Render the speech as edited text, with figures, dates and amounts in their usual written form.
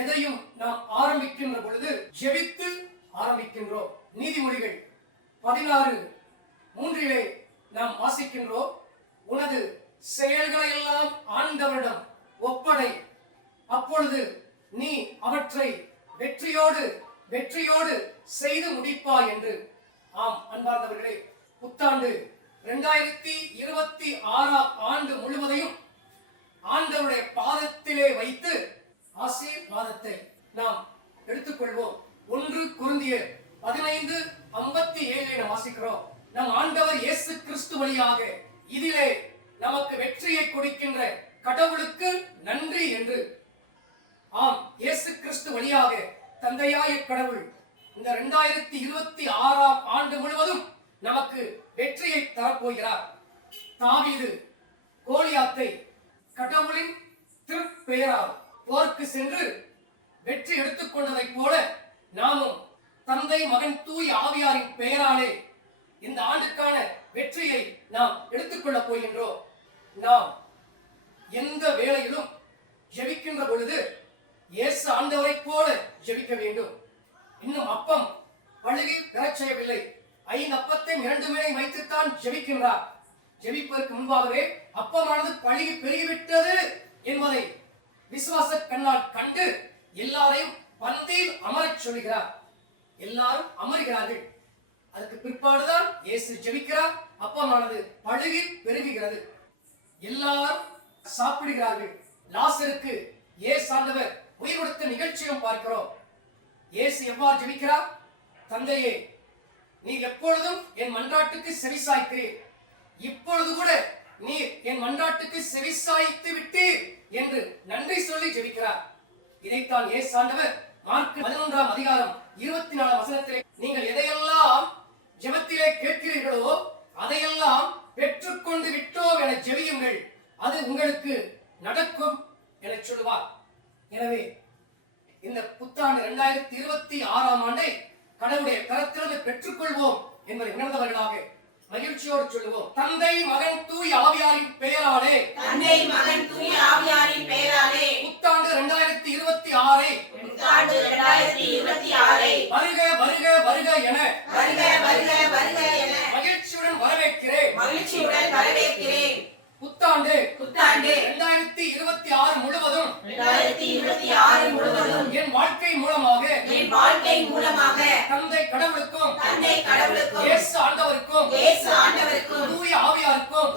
எதையும் நாம் ஆரம்பிக்கின்ற பொழுது ஜெபித்து ஆரம்பிக்கின்றோம். நீதிமொழிகள் 16:3 நாம் வாசிக்கின்றோம், உனது செயல்களை எல்லாம் ஆண்டவரிடம் ஒப்படை, அப்பொழுது நீ அவற்றை வெற்றியோடு செய்து முடிப்பாய் என்று. ஆம் அன்பார்ந்தவர்களே, புத்தாண்டு 2026 ஆண்டு முழுவதையும் ஆண்டவருடைய பாதத்திலே வைத்து ஆசீர்வாதத்தை நாம் எடுத்துக்கொள்வோம். 1 கொரிந்தியர் 15:57 நாம் வாசிக்கிறோம், நம் ஆண்டவர் இயேசு கிறிஸ்து வழியாக இதிலே நமக்கு வெற்றியை கொடுக்கின்ற கடவுளுக்கு நன்றி என்று. ஆம், இயேசு கிறிஸ்து வழியாக தந்தையாய கடவுள் இந்த 2026 ஆண்டு முழுவதும் நமக்கு வெற்றியை தரப்போகிறார். தாவீது கோலியாத்தை கடவுளின் திருப்பெயரால் போருக்கு சென்று வெற்றி எடுத்துக்கொண்டதை போல நாமும் தந்தை மகன் தூய ஆவியாரின் பெயராலே இந்த ஆண்டுக்கான வெற்றியை நாம் எடுத்துக்கொள்ள போகின்றோம். நாம் எந்த வேளையிலும் ஜெபிக்கின்ற பொழுது இயேசு ஆண்டவரை போல ஜெபிக்க வேண்டும். இன்னும் அப்பம் பழுகி பெறச் செய்யவில்லை, 5 அப்பத்தையும் 2 மீனை வைத்துத்தான் ஜெபிக்கின்றார். ஜெபிப்பதற்கு முன்பாகவே அப்பமானது பழுகி பெருகிவிட்டது என்பதை விசுவாச கண்ணால் கண்டு எல்லாரையும் பந்தியில் அமரச் சொல்கிறார். எல்லாரும் அமர்கிறார்கள். அதுக்கு பிற்பாடுதான் இயேசு ஜெபிக்கிறார். அப்பமானது பழுகி பெருகுகிறது. எல்லாரும் சாப்பிடுகிறார்கள். லாசருக்கு இயேசு ஆண்டவர் உயிர் கொடுத்த நிகழ்ச்சியும் பார்க்கிறோம். இயேசு எவ்வாறு ஜெபிக்கிறார்? தந்தையே, நீ எப்பொழுதும் என் மன்றாட்டுக்கு செவிசாய்க்கிறீர், இப்பொழுது கூட நீர் என் மன்றாட்டுக்கு செவிசாய்த்து விட்டீர் என்று நன்றி சொல்லி ஜெபிக்கிறார். இதைத்தான் இயேசு ஆண்டவர் மார்க் 11:24 நீங்கள் எதையெல்லாம் ஜெபத்திலே கேட்கிறீர்களோ அதையெல்லாம் பெற்றுக்கொண்டு விட்டோம் என ஜெபியுங்கள், அது உங்களுக்கு நடக்கும் என சொல்லுவார். எனவே இந்த புத்தாண்டு 2026 ஆண்டை கடவுளுடைய கரத்திலிருந்து பெற்றுக்கொள்வோம் என்பதை உணர்ந்தவர்களாக மகிழ்ச்சியோடு சொல்லுவோம். தந்தை மகன் தூய ஆவியாரின் பெயராலே, புத்தாண்டு 2026 வருக வருக வருக என மகிழ்ச்சியுடன் வரவேற்கிறேன். புத்தாண்டு 2026 முழுவதும் என் வாழ்க்கை மூலமாக தந்தை கடவுளுக்கும் இயேசு ஆண்டவருக்கும் தூய ஆவியாருக்கும்